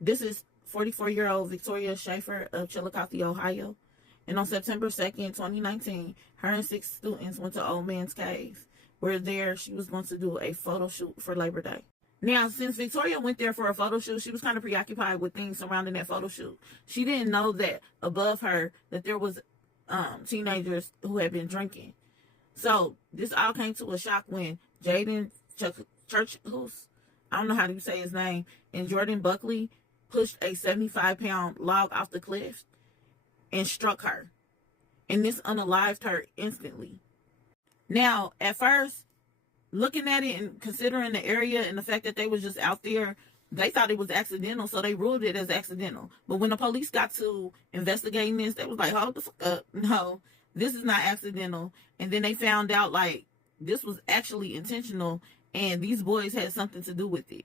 This is 44-year-old Victoria Schafer of Chillicothe, Ohio. And on September 2nd, 2019, her and 6 students went to Old Man's Cave, where there she was going to do a photo shoot for Labor Day. Now, since Victoria went there for a photo shoot, she was kind of preoccupied with things surrounding that photo shoot. She didn't know that above her that there was teenagers who had been drinking. So this all came to a shock when Jaden Churchhouse, I don't know how to say his name, and Jordan Buckley pushed a 75-pound log off the cliff and struck her. And this unalived her instantly. Now, at first, looking at it and considering the area and the fact that they was just out there, they thought it was accidental, so they ruled it as accidental. But when the police got to investigating this, they was like, hold the fuck up. No, this is not accidental. And then they found out, like, this was actually intentional, and these boys had something to do with it.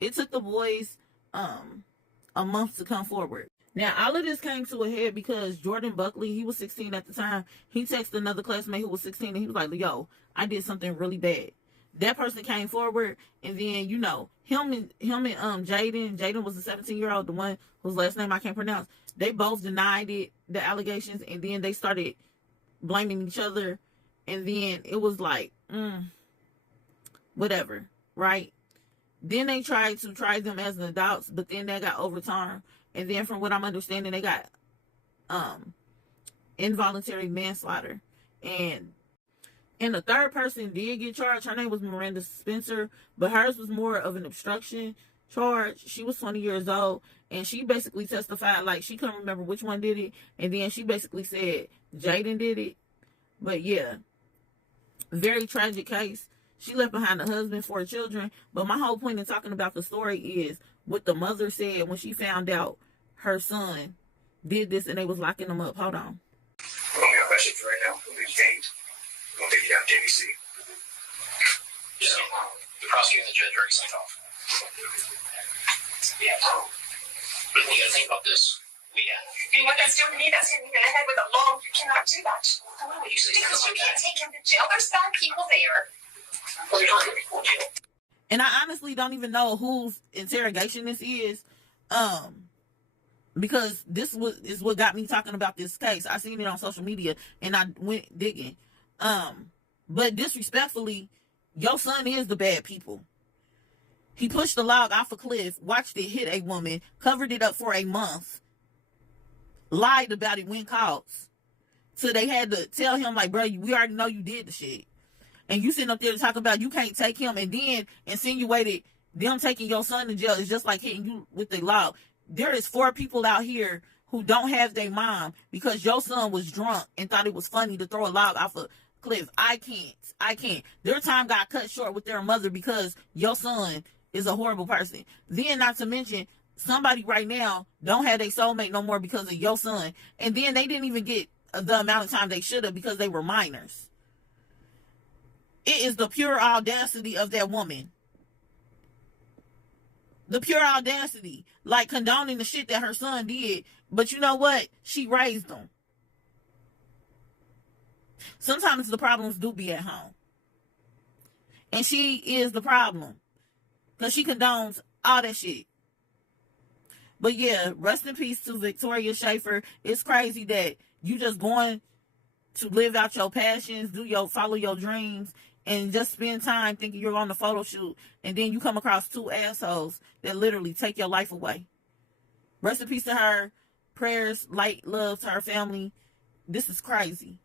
It took the boys a month to come forward. Now, all of this came to a head because Jordan Buckley, he was 16 at the time. He texted another classmate who was 16, and he was like, yo, I did something really bad. That person came forward, and then, you know, him and Jaden was a 17-year-old, the one whose last name I can't pronounce. They both denied it, the allegations, and then they started blaming each other, and then it was like, whatever, right? Then they tried to try them as adults, but then that got overturned. And then from what I'm understanding, they got involuntary manslaughter. And the third person did get charged. Her name was Miranda Spencer, but hers was more of an obstruction charge. She was 20 years old, and she basically testified like she couldn't remember which one did it. And then she basically said Jaden did it. But yeah, very tragic case. She left behind a husband, 4 children. But my whole point in talking about the story is what the mother said when she found out her son did this and they was locking him up. Hold on. We're going to be on message right now. We'll be detained. We're going to take you down to JVC. So, the prosecutor and the judge already signed off. Yeah. But we got to think about this. And what that's doing to me, that's hitting me in the head with a log. You cannot do that. Because you can't take him to jail. There's bad people there. Well, you're not going to be going to jail. And I honestly don't even know whose interrogation this is. Because this is what got me talking about this case. I seen it on social media and I went digging. But disrespectfully, your son is the bad people. He pushed the log off a cliff, watched it hit a woman, covered it up for a month, lied about it when caught. So they had to tell him, like, bro, we already know you did the shit. And you sitting up there to talk about you can't take him, and then insinuated them taking your son to jail is just like hitting you with the log. There is 4 people out here who don't have their mom because your son was drunk and thought it was funny to throw a log off a cliff. I can't. Their time got cut short with their mother because your son is a horrible person. Then, not to mention, somebody right now don't have their soulmate no more because of your son. And then they didn't even get the amount of time they should have because they were minors. It is the pure audacity of that woman. The pure audacity. Like condoning the shit that her son did. But you know what? She raised them. Sometimes the problems do be at home. And she is the problem. Because she condones all that shit. But yeah, rest in peace to Victoria Schafer. It's crazy that you just going to live out your passions, follow your dreams, and just spend time thinking you're on the photo shoot, and then you come across 2 assholes that literally take your life away. Rest in peace to her. Prayers, light, love to her family. This is crazy.